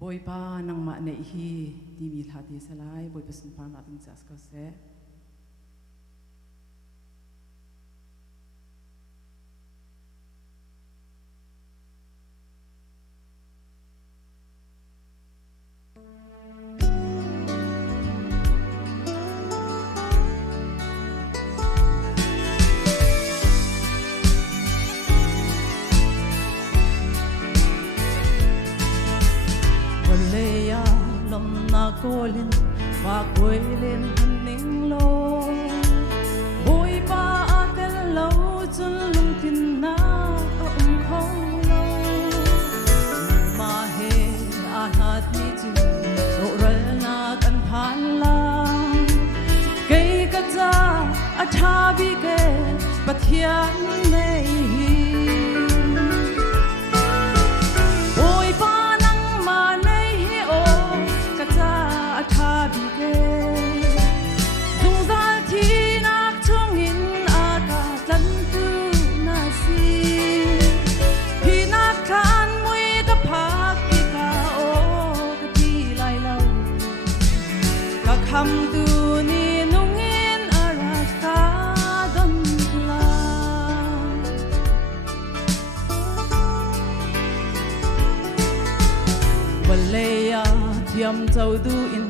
boy pa nang ma nei hi ti mi thati salai boy pasun pa na ting jas ko se Colin và quê lên ninh lô bôi ba atel lâu chân lung tin na không lâu mà he ahat ni tin rồi na kan phan la cây cát ra acha bi ke pathian nei Come to ni nungin araka don la Walaya thiam châu du in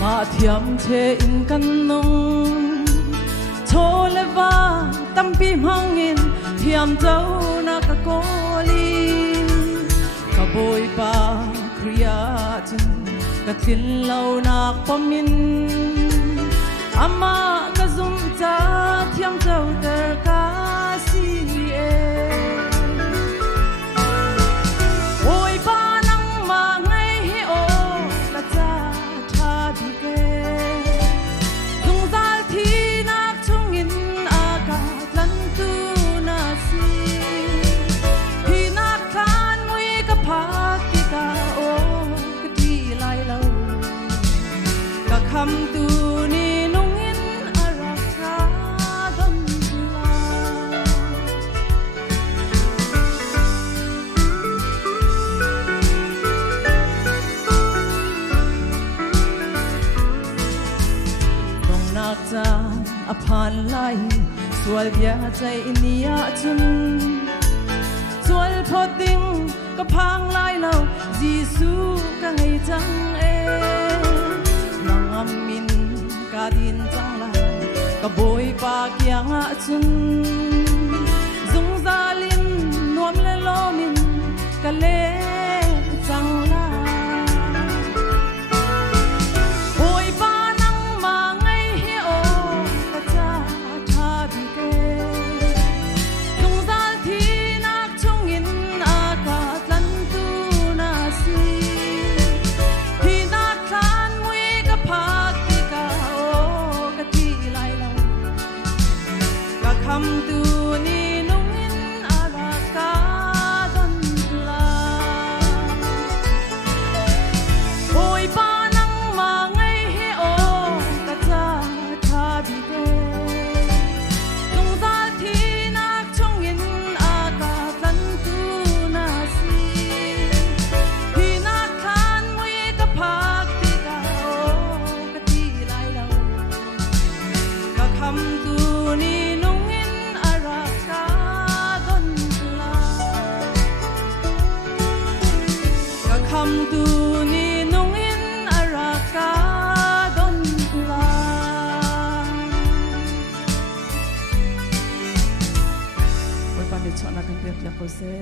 ma thiam che in kan nong chole va tampi mangin thiam châu na ka koli ka boy pa kriya chin katin lâu nạc pamin ama kazum cha thiam châu ter ka si e oi pa nang ma ngai hi o ka cha tha bi ke dung zal thi nak chung in a ka lan tu na si hi nak kan ngui ka phak ki ka o Come to ni nungin araka don la Dong nak cha aphan lai sual bia chai inia chun sual photing ka phang lai lo Jisu ka ngai chang e min ka din chang la ka boy pa kya nga chun zung zalin nuam le lo min ka le chang la boy pa nang ma ngai hi o ka cha tha bi ke zung zal thi nak chung in a ka tlan tu na si Come to ni nungin araka don la Boy pa nang ma ngai hi o ka cha tha bi ke Tung zal thi nak chung in a ka tlan tu na si Hi nak khan mui ka phak ti ka o ka ti lai lo Ka come to ni Come to ni nungin araka don la Oi pa ni chona kan pia ko se